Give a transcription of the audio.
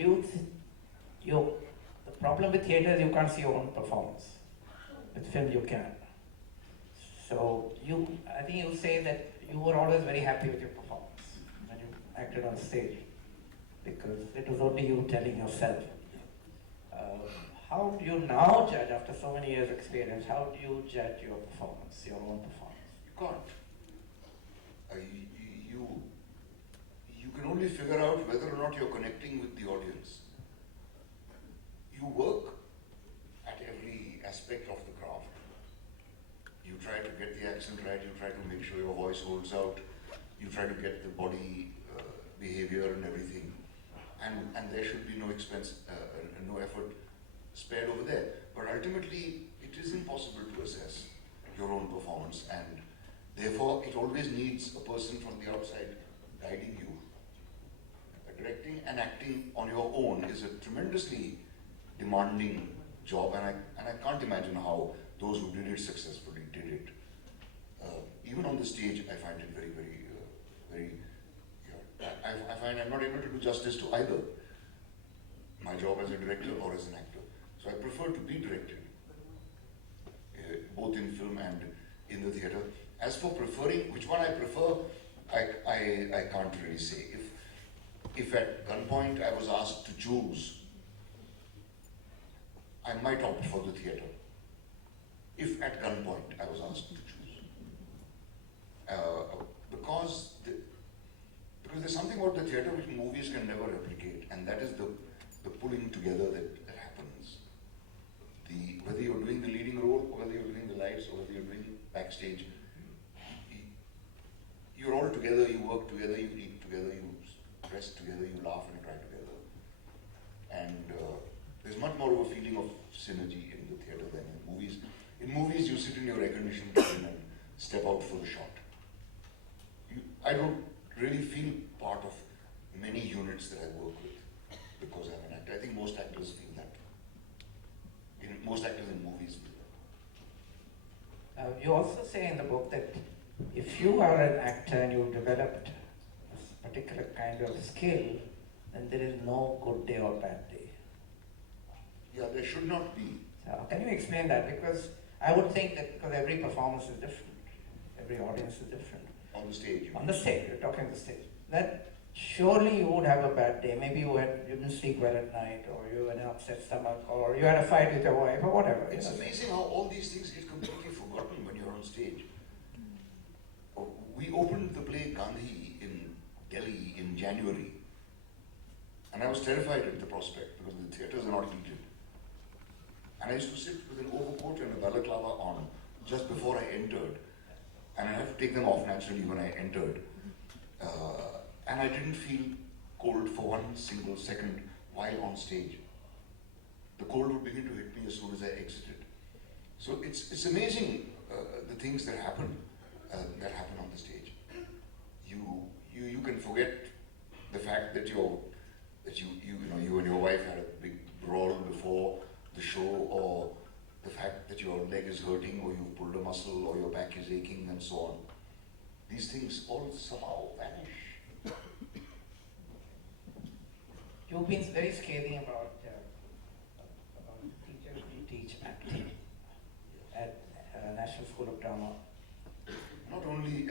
do you the problem with theatre is you can't see your own performance. With film you can. So I think you say that you were always very happy with your performance when you acted on stage, because it was only you telling yourself. How do you now judge, after so many years' experience, how do you judge your performance, your own performance? You can't. You can only figure out whether or not you're connecting with the audience. You work at every aspect of the craft. You try to get the accent right, you try to make sure your voice holds out, you try to get the body behavior and everything. And there should be no expense, no effort spared over there. But ultimately, it is impossible to assess your own performance, and therefore it always needs a person from the outside guiding you. Directing and acting on your own is a tremendously demanding job, and I can't imagine how those who did it successfully did it. Even on the stage, I find it very. I find I'm not able to do justice to either my job as a director or as an actor. So I prefer to be directed, both in film and in the theatre. As for preferring which one I prefer, I can't really say. If at gunpoint I was asked to choose, I might opt for the theatre. If at gunpoint I was asked to choose, because there's something about the theatre which movies can never replicate, and that is the pulling together that happens. Whether you're doing the leading role, or whether you're doing the lights, or whether you're doing backstage, you're all together, you work together, you eat together, you rest together, you laugh and cry together. And there's much more of a feeling of synergy in the theatre than in movies. In movies, you sit in your air conditioned cabin and step out for the shot. I don't really feel part of many units that I work with because I'm an actor. I think most actors feel that. Most actors in movies feel that. You also say in the book that if you are an actor and you've developed a particular kind of skill, then there is no good day or bad day. Yeah, there should not be. So can you explain that? Because I would think that because every performance is different, every audience is different. On the stage. On the stage, you're talking on the stage. That surely you would have a bad day. Maybe you didn't sleep well at night, or you had an upset stomach, or you had a fight with your wife, or whatever. It's amazing how all these things get completely forgotten when you're on stage. We opened the play Gandhi in Delhi in January, and I was terrified at the prospect because the theatres are not heated. And I used to sit with an overcoat and a balaclava on just before I entered, and I had to take them off naturally when I entered. And I didn't feel cold for one single second while on stage. The cold would begin to hit me as soon as I exited. So it's amazing the things that happen on the stage. You can forget the fact that you and your wife had a big brawl before the show, or the fact that your leg is hurting, or you've pulled a muscle, or your back is aching, and so on. These things all somehow vanish. You've been very scathing about teachers who teach acting at National School of Drama. Not only